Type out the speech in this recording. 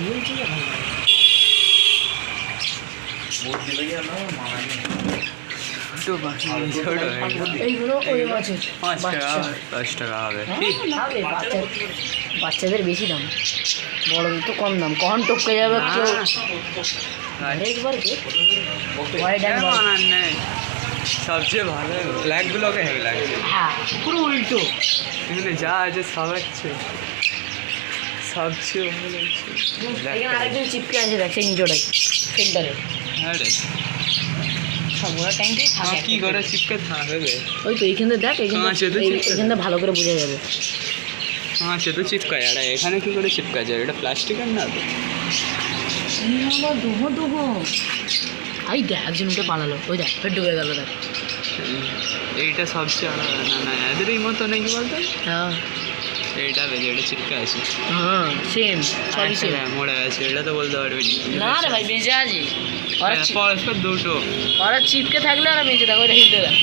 Real থেকে ভালো লাগে। এইগুলো ওই মাছের 5 টাকা বাচ্চা। 10 টাকা হবে। না রে, বাচ্চাদের বেশি দাম, বড়দের তো কম দাম। কখন টপকে যাবে কেউ একবার হোয়াইট অ্যান্ড বানান নেই, সবচেয়ে ভালো ব্ল্যাকগুলোকে হেভি লাগছে। হ্যাঁ, পুরো উল্টো। এখানে যা আছে সব হচ্ছে সবচেয়ে ভালো লাগছে এখানে আরেকজন চিপকে আছে, দেখ সেই নিচটাই সেন্টারে। হ্যাঁ রে, সবগুলো ট্যাঙ্কেই থাকে। কি করে চিপকে থাকবে? ওই তো এইখানে দেখ, কাঁচে তো চিপকে এইখানে ভালো করে বোঝা যাবে। সে তো চিপকায়, আর এখানে কি করে চিপকা যায়? এটা প্লাস্টিকের না তো? দুহো দুহো। এই দেখ একজন উঠে পালালো, ওই দেখ ফের ঢুকে গেল দেখ। এইটা সবচেয়ে আলাদা। না এদেরই মতো নাকি বলতো? হ্যাঁ এইটা বেজে, এটা চিপকা আছে। হ্যাঁ, সেম সবই সেম। মরে আছে, এটা তো বলতে পারবি না রে ভাই, বেঁচে আছে। ওরা পরস্পর দুটো। ওরা চিপকে থাকলে ওরা বেঁচে থাকে, ওইটা হিলতে দেখ।